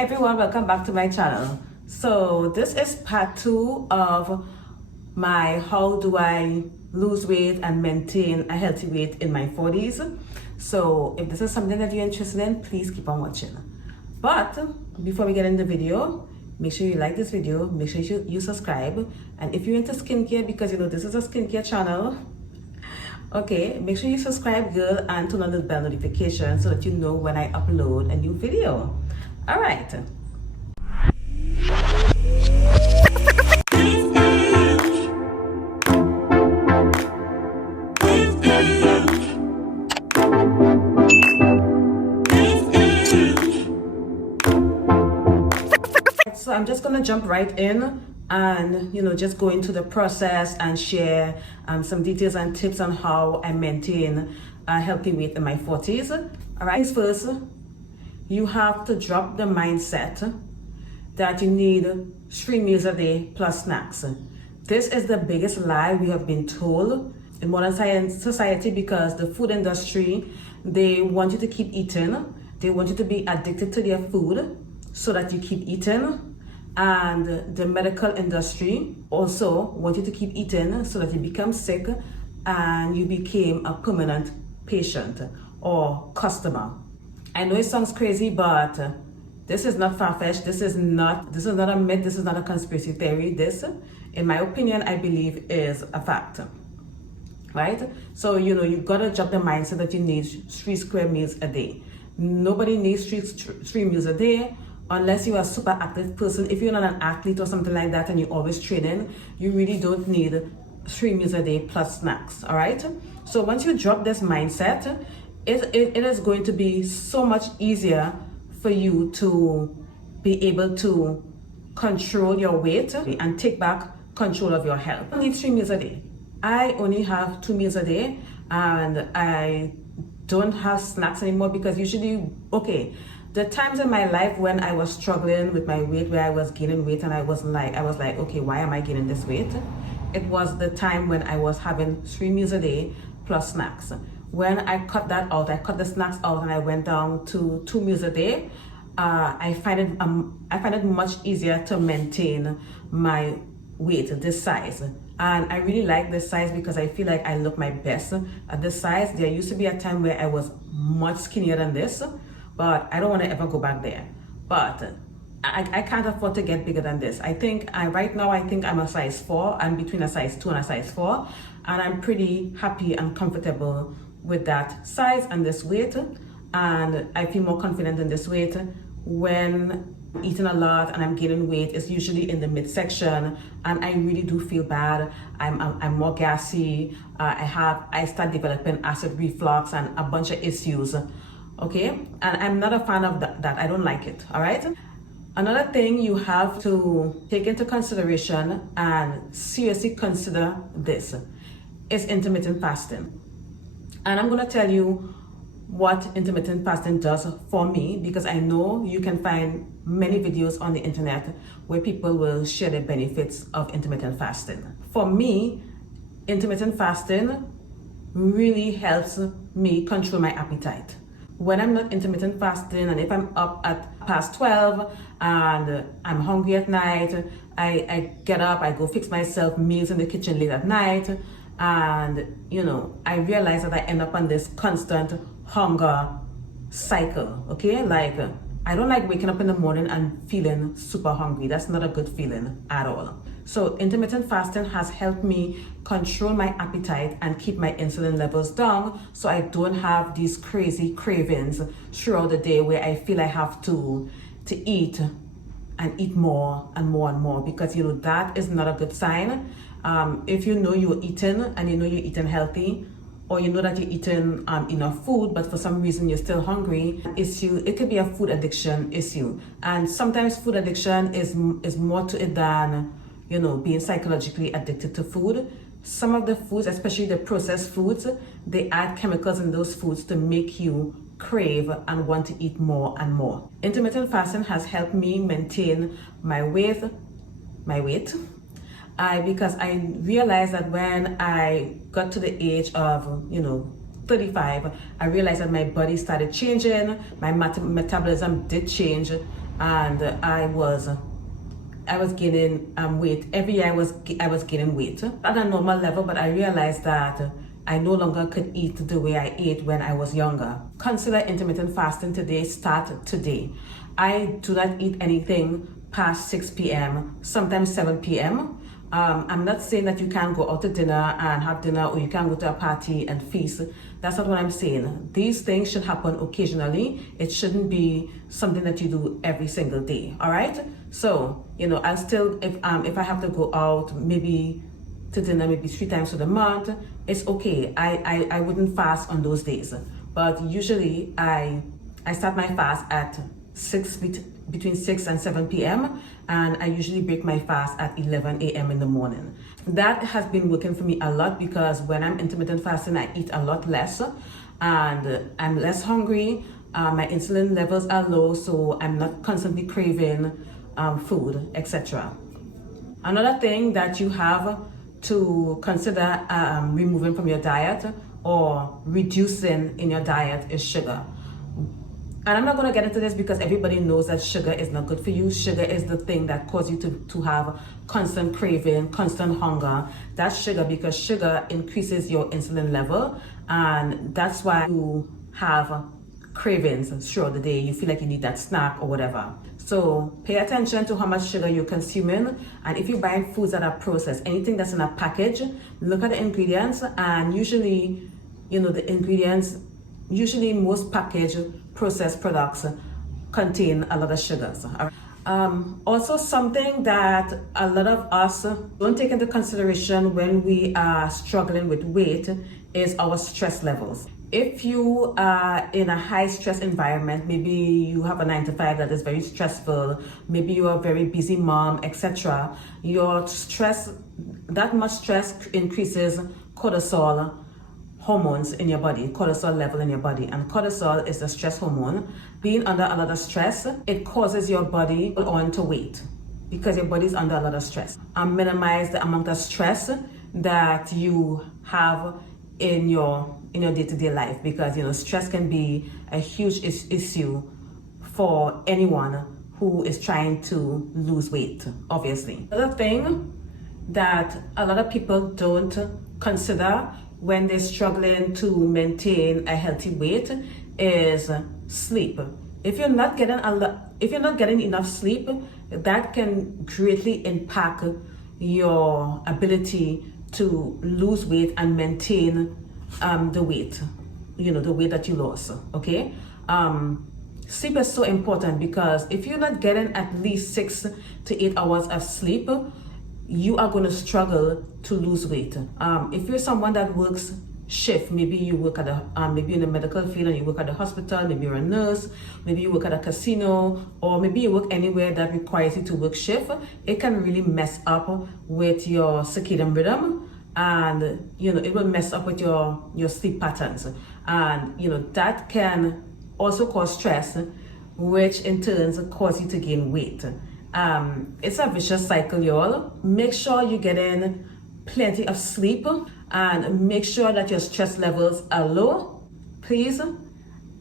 everyone, welcome back to my channel. So this is part 2 of my how do I lose weight and maintain a healthy weight in my 40s. So if this is something that you're interested in, please keep on watching. But before we get in the video, make sure you like this video, make sure you subscribe, and if you're into skincare, because you know this is a skincare channel, okay, make sure you subscribe, girl, and turn on the bell notification so that you know when I upload a new video. All right. So I'm just gonna jump right in and just go into the process and share some details and tips on how I maintain a healthy weight in my 40s. All right, first, you have to drop the mindset that you need 3 meals a day plus snacks. This is the biggest lie we have been told in modern society, because the food industry, they want you to keep eating. They want you to be addicted to their food so that you keep eating. And the medical industry also want you to keep eating so that you become sick and you became a permanent patient or customer. I know it sounds crazy, but this is not far-fetched. This is not a myth. This is not a conspiracy theory. This, in my opinion, I believe is a fact. Right? So you gotta drop the mindset that you need 3 square meals a day. Nobody needs three meals a day unless you're a super active person. If you're not an athlete or something like that and you're always training, you really don't need 3 meals a day plus snacks. All right? So once you drop this mindset, it is going to be so much easier for you to be able to control your weight and take back control of your health. I don't need 3 meals a day. I only have 2 meals a day, and I don't have snacks anymore because usually, okay, the times in my life when I was struggling with my weight, where I was gaining weight and I was like, okay, why am I gaining this weight? It was the time when I was having 3 meals a day plus snacks. When I cut that out, I cut the snacks out and I went down to 2 meals a day. I find it much easier to maintain my weight, this size. And I really like this size because I feel like I look my best at this size. There used to be a time where I was much skinnier than this, but I don't want to ever go back there. But I can't afford to get bigger than this. Right now I'm a size 4. I'm between a size 2 and a size 4. And I'm pretty happy and comfortable with that size and this weight. And I feel more confident in this weight. When eating a lot and I'm gaining weight, it's usually in the midsection, and I really do feel bad. I'm more gassy. I start developing acid reflux and a bunch of issues. Okay, and I'm not a fan of that. I don't like it. All right. Another thing you have to take into consideration and seriously consider this is intermittent fasting. And I'm going to tell you what intermittent fasting does for me, because I know you can find many videos on the internet where people will share the benefits of intermittent fasting. For me, intermittent fasting really helps me control my appetite. When I'm not intermittent fasting, and if I'm up at past 12 and I'm hungry at night, I get up, I go fix myself meals in the kitchen late at night, and I realize that I end up on this constant hunger cycle. Okay, like I don't like waking up in the morning and feeling super hungry. That's not a good feeling at all. So intermittent fasting has helped me control my appetite and keep my insulin levels down, so I don't have these crazy cravings throughout the day where I feel I have to eat and eat more and more and more, because that is not a good sign. If you know you're eating and you know you're eating healthy, or you know that you're eating enough food, but for some reason you're still hungry, it could be a food addiction issue. And sometimes food addiction is more to it than being psychologically addicted to food. Some of the foods, especially the processed foods, they add chemicals in those foods to make you crave and want to eat more and more. Intermittent fasting has helped me maintain my weight, because I realized that when I got to the age of 35, I realized that my body started changing, my metabolism did change, and I was gaining weight. Every year I was gaining weight at a normal level, but I realized that I no longer could eat the way I ate when I was younger. Consider intermittent fasting today. Start today. I do not eat anything past 6 p.m., sometimes 7 p.m. I'm not saying that you can't go out to dinner and have dinner, or you can't go to a party and feast. That's not what I'm saying. These things should happen occasionally. It shouldn't be something that you do every single day. All right. So, I'll still, if I have to go out, maybe to dinner, maybe 3 times a month, it's okay. I wouldn't fast on those days. But usually I start my fast at between 6 and 7 p.m. and I usually break my fast at 11 a.m. in the morning. That has been working for me a lot, because when I'm intermittent fasting, I eat a lot less and I'm less hungry. My insulin levels are low, so I'm not constantly craving food, etc. Another thing that you have to consider removing from your diet or reducing in your diet is sugar. And I'm not going to get into this because everybody knows that sugar is not good for you. Sugar is the thing that causes you to have constant craving, constant hunger. That's sugar, because sugar increases your insulin level, and that's why you have cravings throughout the day. You feel like you need that snack or whatever. So pay attention to how much sugar you're consuming, and if you're buying foods that are processed, anything that's in a package, look at the ingredients, and usually, the ingredients, usually most packaged processed products contain a lot of sugars. Also, something that a lot of us don't take into consideration when we are struggling with weight is our stress levels. If you are in a high stress environment, maybe you have a 9-to-5 that is very stressful, maybe you are a very busy mom, etc., your stress, that much stress increases cortisol hormones in your body, cortisol level in your body, and cortisol is the stress hormone. Being under a lot of stress, it causes your body on to weight, because your body is under a lot of stress. And minimize the amount of stress that you have in your day-to-day life, because stress can be a huge issue for anyone who is trying to lose weight, obviously. Another thing that a lot of people don't consider when they're struggling to maintain a healthy weight is sleep. If you're not getting enough sleep, that can greatly impact your ability to lose weight and maintain the weight, the weight that you lost. Okay. Sleep is so important, because if you're not getting at least 6 to 8 hours of sleep, you are going to struggle to lose weight. If you're someone that works shift, maybe you work at maybe in the medical field and you work at the hospital, maybe you're a nurse, maybe you work at a casino, or maybe you work anywhere that requires you to work shift, it can really mess up with your circadian rhythm, and it will mess up with your sleep patterns, and that can also cause stress, which in turn cause you to gain weight. It's a vicious cycle, y'all. Make sure you get in plenty of sleep, and make sure that your stress levels are low, please.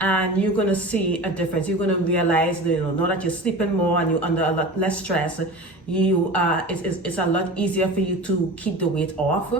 And you're gonna see a difference. You're gonna realize, now that you're sleeping more and you're under a lot less stress, it's a lot easier for you to keep the weight off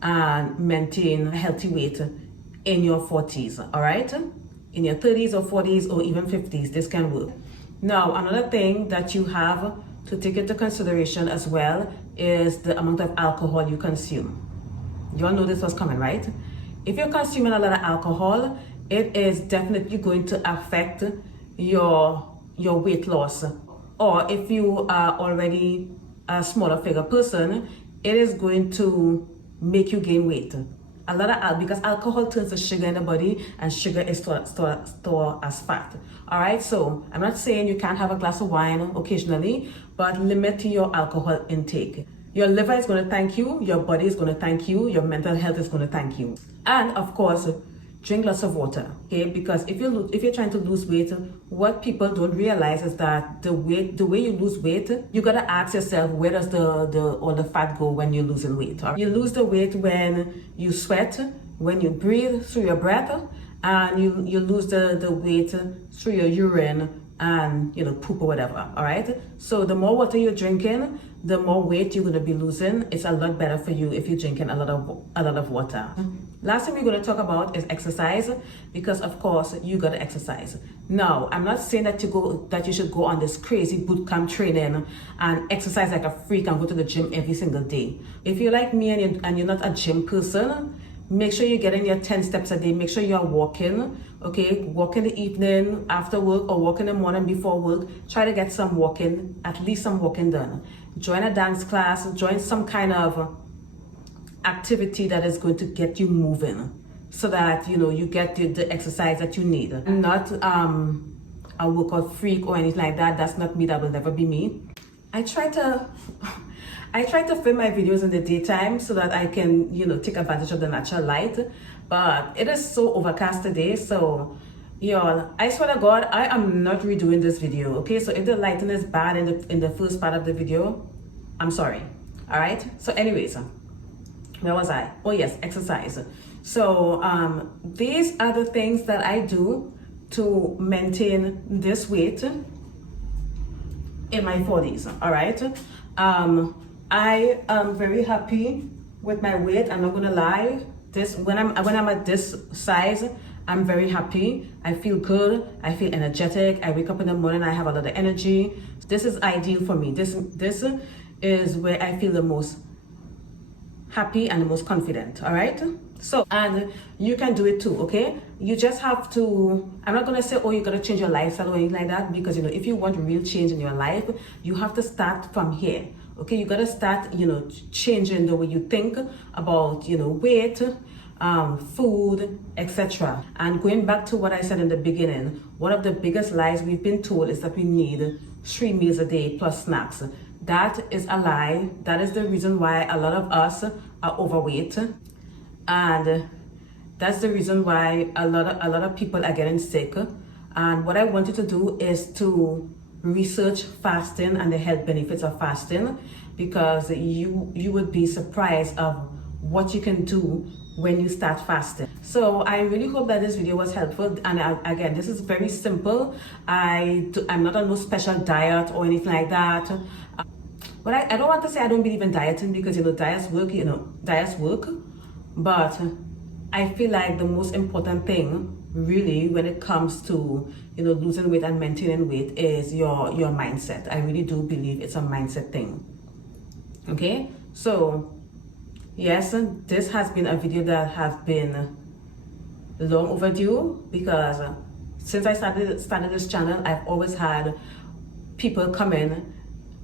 and maintain a healthy weight in your 40s. All right, in your 30s or 40s or even 50s, this can work. Now, another thing that you have to take into consideration as well is the amount of alcohol you consume. You all know this was coming, right? If you're consuming a lot of alcohol, it is definitely going to affect your weight loss. Or if you are already a smaller figure person, it is going to make you gain weight. A lot of because alcohol turns to sugar in the body, and sugar is stored as fat. All right, so I'm not saying you can't have a glass of wine occasionally, but limit your alcohol intake. Your liver is going to thank you, your body is going to thank you, your mental health is going to thank you, and of course, drink lots of water. Okay, because if you're trying to lose weight, what people don't realize is that the way you lose weight, you gotta ask yourself, where does all the fat go when you're losing weight? You lose the weight when you sweat, when you breathe through your breath, and you lose the weight through your urine and poop or whatever. All right, so the more water you're drinking, the more weight you're going to be losing. It's a lot better for you if you're drinking a lot of water. Last thing we're going to talk about is exercise, because of course you got to exercise. Now, I'm not saying that you should go on this crazy boot camp training and exercise like a freak and go to the gym every single day. If you're like me and you're not a gym person, make sure you're getting your 10 steps a day. Make sure you're walking, okay? Walk in the evening after work, or walk in the morning before work. Try to get some walking, at least some walking done. Join a dance class, join some kind of activity that is going to get you moving, so that you get the exercise that you need. I'm not a workout freak or anything like that. That's not me. That will never be me. I try to film my videos in the daytime so that I can, take advantage of the natural light. But it is so overcast today, so y'all, I swear to God, I am not redoing this video, okay? So if the lighting is bad in the first part of the video, I'm sorry. All right. So anyways, where was I? Oh yes, exercise. So these are the things that I do to maintain this weight in my 40s. All right. I am very happy with my weight. I'm not gonna lie. When I'm at this size, I'm very happy. I feel good. I feel energetic. I wake up in the morning, I have a lot of energy. This is ideal for me. This is where I feel the most happy and the most confident. All right. So, and you can do it too, okay? You just have to, I'm not gonna say, oh, you gotta change your lifestyle or anything like that, because if you want real change in your life, you have to start from here. Okay, you gotta start, changing the way you think about, weight, food, etc. And going back to what I said in the beginning, one of the biggest lies we've been told is that we need 3 meals a day plus snacks. That is a lie. That is the reason why a lot of us are overweight, and that's the reason why a lot of people are getting sick. And what I want you to do is to research fasting and the health benefits of fasting, because you would be surprised of what you can do when you start fasting. So I really hope that this video was helpful. And again, this is very simple. I'm not on no special diet or anything like that. But I don't want to say I don't believe in dieting, because diets work, but I feel like the most important thing really when it comes to losing weight and maintaining weight is your mindset. I really do believe it's a mindset thing. Okay, so yes, this has been a video that has been long overdue, because since I started this channel, I've always had people come in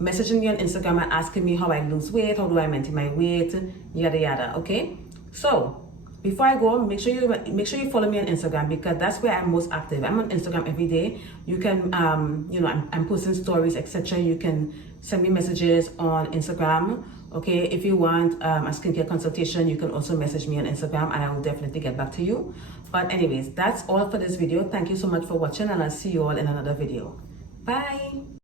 messaging me on Instagram and asking me how I lose weight, how do I maintain my weight, yada yada. Okay, so before I go, make sure you follow me on Instagram, because that's where I'm most active. I'm on Instagram every day. You can I'm posting stories, etc. You can send me messages on Instagram. Okay, if you want a skincare consultation, you can also message me on Instagram, and I will definitely get back to you. But anyways, that's all for this video. Thank you so much for watching, and I'll see you all in another video. Bye.